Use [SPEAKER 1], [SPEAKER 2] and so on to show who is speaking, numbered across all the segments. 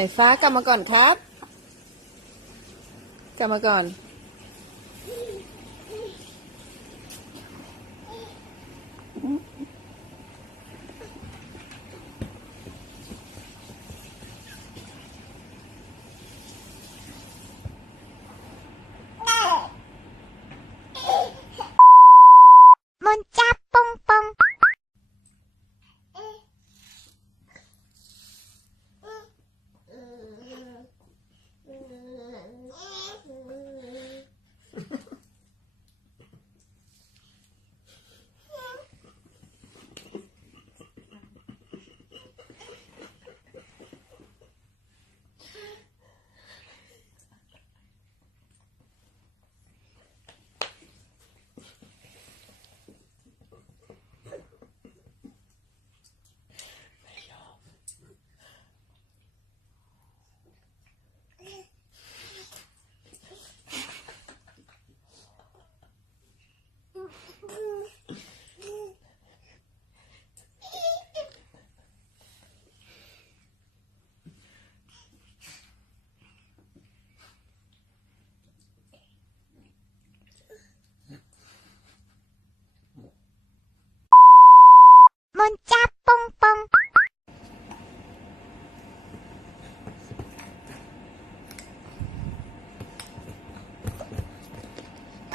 [SPEAKER 1] ายฟ้ากลับมาก่อนครับ กลับมาก่อน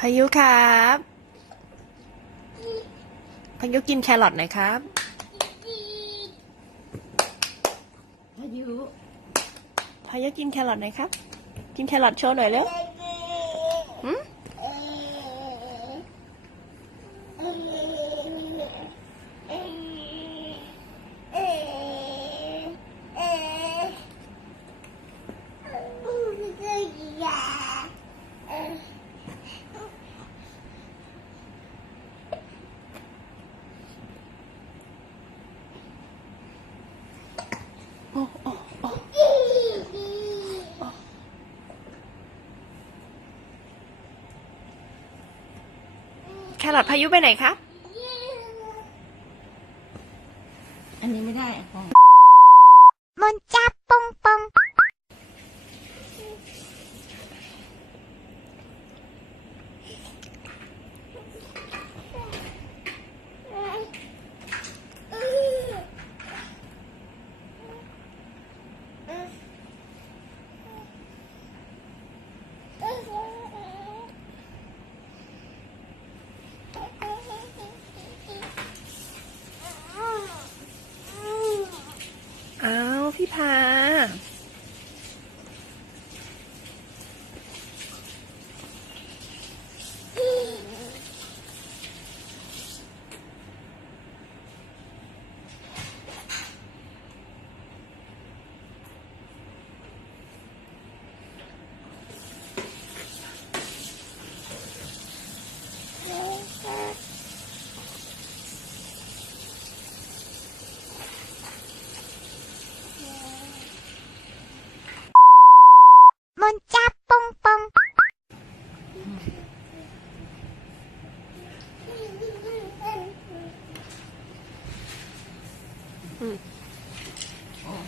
[SPEAKER 1] พายุครับ พายุกินแครอทหน่อยครับ พายุพายุกินแครอทหน่อยครับ กินแครอทโชว์หน่อยเร็วหืมโอ้โอ้โอ้ แครอทพายุไปไหนครับ
[SPEAKER 2] อันนี้ไม่ได้อะของ
[SPEAKER 3] มนใจ
[SPEAKER 1] 응. 어.